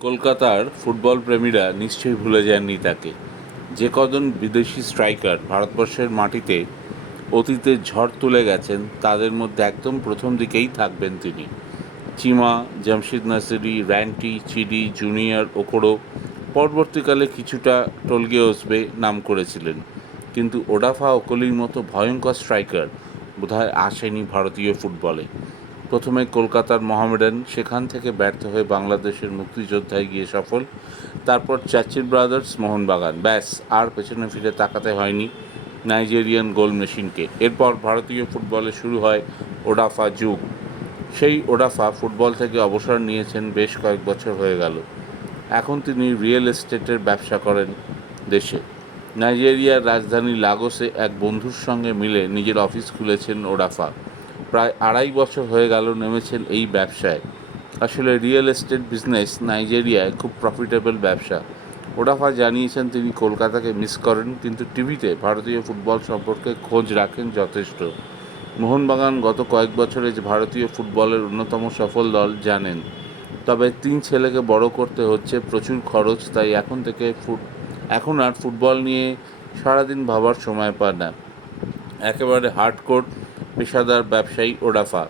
কলকাতার ফুটবল প্রেমীরা নিশ্চয়ই ভুলে যাননি তাকে। যে কজন বিদেশি স্ট্রাইকার ভারতবর্ষের মাটিতে অতীতে ঝড় তুলে গেছেন, তাদের মধ্যে একদম প্রথম দিকেই থাকবেন তিনি। Chima, Jamshid Nassiri, Ranti, Chidi, Junior, Okoro পরবর্তীকালে কিছুটা টলগে ওসবে নাম করেছিলেন। কিন্তু ওডাফা ওকলির মতো ভয়ঙ্কর স্ট্রাইকার বোধহয় আসেনি ভারতীয় ফুটবলে। প্রথমে কলকাতার মহামেডান, সেখান থেকে ব্যর্থ হয়ে বাংলাদেশের মুক্তিযোদ্ধায় গিয়ে সফল। তারপর চাচির ব্রাদার্স, মোহনবাগান। ব্যাস, আর পেছনে ফিরে তাকাতে হয়নি নাইজেরিয়ান গোল মেশিনকে। এরপর ভারতীয় ফুটবলে শুরু হয় ওডাফা যুগ। সেই ওডাফা ফুটবল থেকে অবসর নিয়েছেন বেশ কয়েক বছর হয়ে গেল। এখন তিনি রিয়েল এস্টেটের ব্যবসা করেন দেশে। নাইজেরিয়ার রাজধানী লাগোসে এক বন্ধুর সঙ্গে মিলে নিজের অফিস খুলেছেন ওডাফা। প্রায় আড়াই বছর হয়ে গেল নেমেছেন এই ব্যবসায়। আসলে রিয়েল এস্টেট বিজনেস নাইজেরিয়ায় খুব প্রফিটেবল ব্যবসা। ওডাফা জানিয়েছেন তিনি কলকাতাকে মিস করেন, কিন্তু টিভিতে ভারতীয় ফুটবল সম্পর্কে খোঁজ রাখেন যথেষ্ট। মোহনবাগান গত কয়েক বছরে যে ভারতীয় ফুটবলের অন্যতম সফল দল জানেন। তবে তিন ছেলেকে বড় করতে হচ্ছে প্রচুর খরচ, তাই এখন থেকে ফুট এখন আর ফুটবল নিয়ে সারাদিন ভাবার সময় পায় না। একেবারে হার্ডকোর পেশাদার ব্যবসায়ী ওডাফা।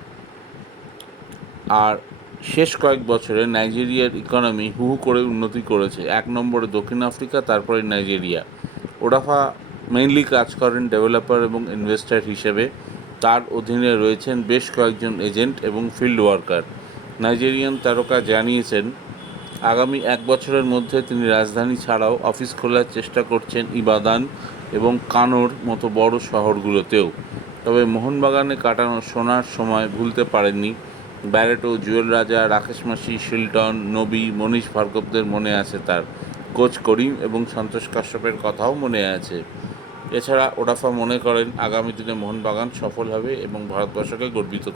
আর শেষ কয়েক বছরে নাইজেরিয়ার ইকোনমি হু হু করে উন্নতি করেছে। এক নম্বরে দক্ষিণ আফ্রিকা, তারপরে নাইজেরিয়া। ওডাফা মেইনলি কাজ করেন ডেভেলপার এবং ইনভেস্টর হিসেবে। তার অধীনে রয়েছেন বেশ কয়েকজন এজেন্ট এবং ফিল্ড ওয়ার্কার। নাইজেরিয়ান তারকা জানিয়েছেন, আগামী এক বছরের মধ্যে তিনি রাজধানী ছাড়াও অফিস খোলার চেষ্টা করছেন ইবাদান এবং কানোর মতো বড় শহরগুলোতেও। তবে মোহনবাগানে কাটানো সোনার সময় ভুলতে পারেননি। ব্যারেটো, জুয়েল রাজা, রাকেশ মাসি, শিলটন, নবী, মনীষ ভার্গবদের মনে আছে তার কোচ করিম এবং সন্তোষ কাশ্যপের কথাও মনে আছে। এছাড়া ওডাফা মনে করেন, আগামী দিনে মোহনবাগান সফল হবে এবং ভারতবর্ষকে গর্বিত